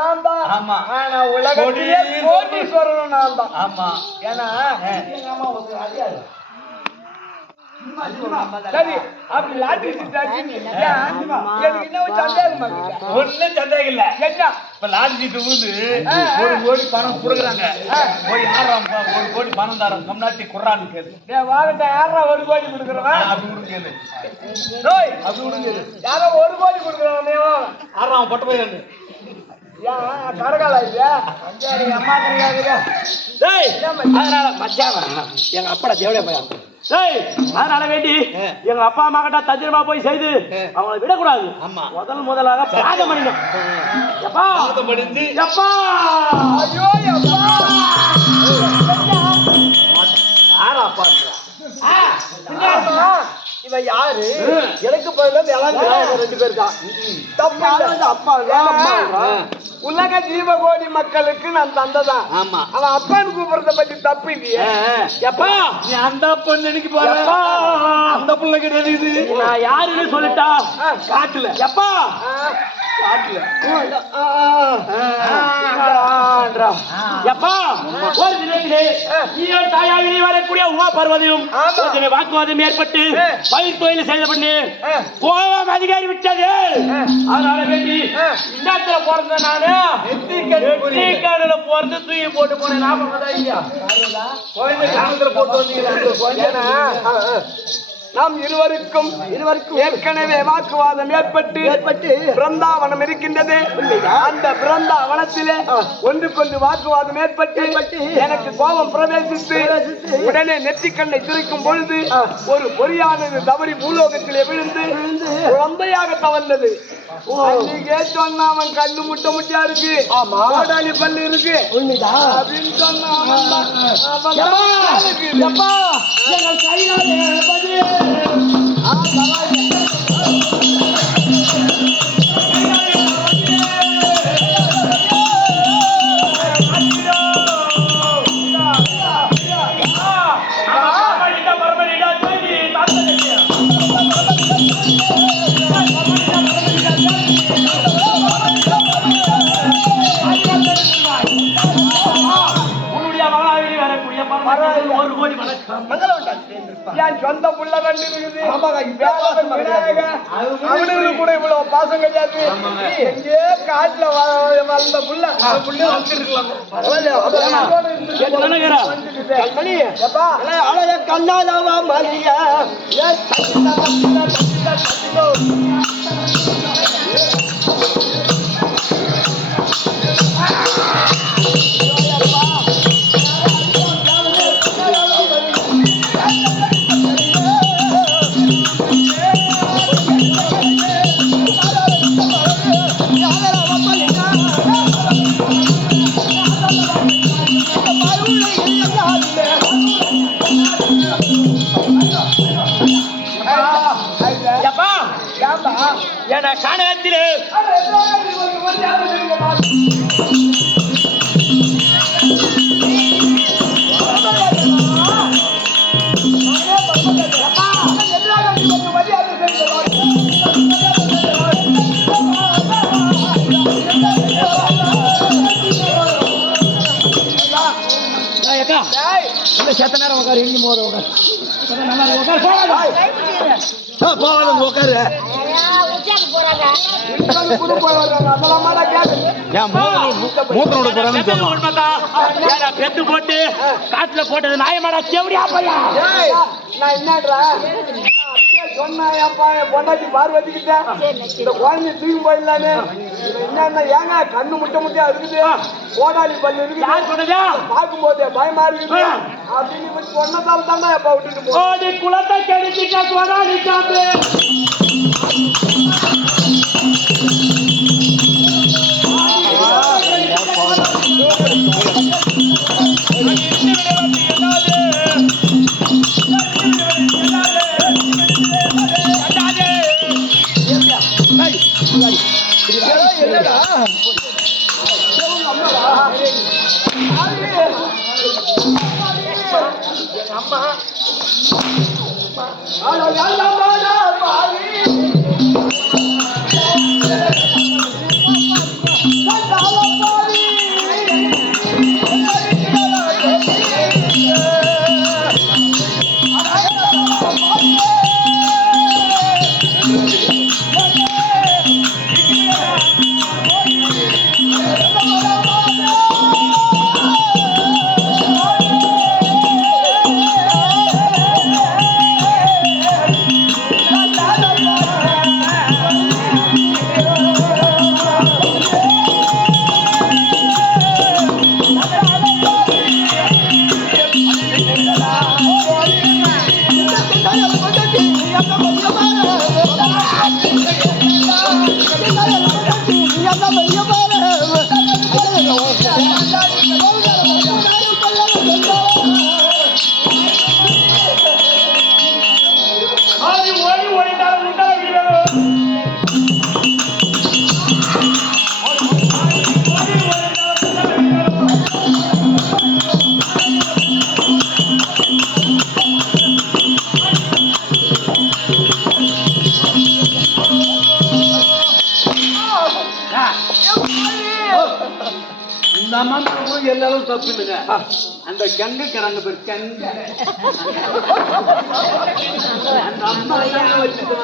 நான் தான். ஆமா. ஆனா உலகத்திலே கோடீஸ்வரனும் நான் தான். ஆமா. ஏன்னா சரி அப்படி லாட்டரி எனக்கு இன்னும் சந்தேகமா ஒன்னும் சந்தேகம் இல்ல. என்ன இப்ப லாட்டரி சீட்டு விழுந்து 1 கோடி பணம் கொடுக்குறாங்க. போய் யாராம் 1 கோடி பணம் தரோம் கம்நாட்டி குர்ரான்னு கேளு. வாங்கிட்ட யாரா 1 கோடி கொடுக்குறவன் அது கூட கேளு. அது கூட கேளு. யாரோ 1 கோடி கொடுக்குறவன் யாராம் பொட்ட போயிரு. ஏன் கடகாலா இல்லையா அம்மா கிடையாது. அதனால மச்சான் எங்க அப்பா தேவடைய போய் அதனால வேண்டி எங்க அப்பா அம்மா கிட்ட தஜ்ரமா போய் செய்து அவங்களை விடக்கூடாது. முதலாக பாதம் பண்ணிடும். எப்பா எப்பா ஐயோ எப்பா யாரா அப்பா இவன் யாரு எனக்கு பதில் 2 பேர் தான். தப்பு அப்பா உலக ஜீவகோடி மக்களுக்கு நான் தந்ததான். ஆமா அவன் அப்பான்னு கூப்பிடுறத பத்தி தப்பு இல்லையே. எப்பா நீ அந்த பொண்ணு நினைக்க போற அந்த புள்ள கிடையாது. இது நான் யாருன்னு சொல்லிட்டா காட்டுல எப்பா காட்டுல எப்பா ஒரு தினத்திலே தாயாகி வரக்கூடிய உமா பார்வதியும் வாக்குவாதம் ஏற்பட்டு பயிர் தொழில் செய்த பண்ணி கோபம் அதிகாரி விட்டது. அதனால வேண்டி இந்த பிறந்த நானு போறது தூக்கி போட்டு போனேன். போட்டு வந்தீங்களா? நாம் இருவருக்கும் ஏற்கனவே வாக்குவாதம் ஏற்பட்டு பிருந்தாவனம் இருக்கின்றது. அந்த பிருந்தாவனத்திலே ஒன்றுக்கொன்று வாக்குவாதம் ஏற்பட்டு எனக்கு கோபம் பிரவேசித்து உடனே நெற்றிக்கண்ணை துரைக்கும் பொழுது ஒரு பொறியானது தவறி பூலோகத்திலே விழுந்து குழந்தையாக தவழ்ந்தது. சொன்ன அவன் கண்ணு முட்டையா இருக்கு, கோடாலி பல்லு இருக்கு அப்படின்னு சொன்னான். என் சொந்த புள்ள 2 இருக்குது. அவனுக்கு கூட இவ்வளவு பாசம் கிடையாது. எங்கே காட்டுல வளர்ந்த புள்ள கண்ணாதவா மலியா என காணத்திலே செத்த நேரம் உட்காரு எங்கேயும் போத உட்காரு பெத்து போட்டு காட்டுல போட்டது நாயமாடா செவடியா பையா. நான் என்னடா சொன்னாப்பா பொண்டாட்டி பார்வதிக்கிட்ட இந்த குழந்தைய தூக்கி போயிடலான்னு. என்னன்னா ஏங்க கண்ணு முட்டையா இருக்குது, கோடாலி பல்லு இருக்குது, பார்க்கும் போதே பயமா இருக்குது அப்படின்னு சொன்னதால தானே அப்பா விட்டுட்டு போடி குளத்தை கெடுத்துட்டா கோடாலி காப்பு. அம்மா ஓடி ஓடிட்டாலும் உண்டால விடுவேன். இந்த அம்மா போய் எல்லாரும் தப்பு இல்லைங்க. அந்த கெங்கைக்கிறாங்க பேர் கெங்க. அந்த அம்மா வச்சுட்டு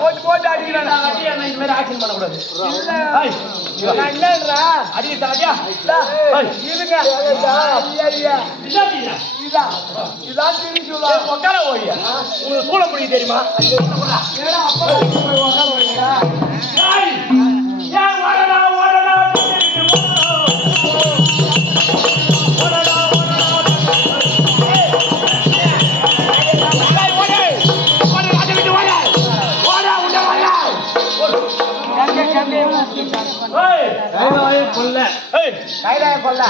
போட்டு போட்டு அடிக்கிறான். இந்த மாதிரி ஆக்ஷன் பண்ணக்கூடாது. என்னன்றா அடிக்க தாடியா இருங்க. இதான் திரும்பி சொல்லுவாங்க. உட்கார ஓடியா உங்களுக்கு சூழ முடியும் தெரியுமா? ஏன்னா அப்பா உட்கார வைக்கிறா. கைலாய கொல்ல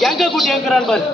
கேங்க கூட்டி எங்கிறான் பாரு.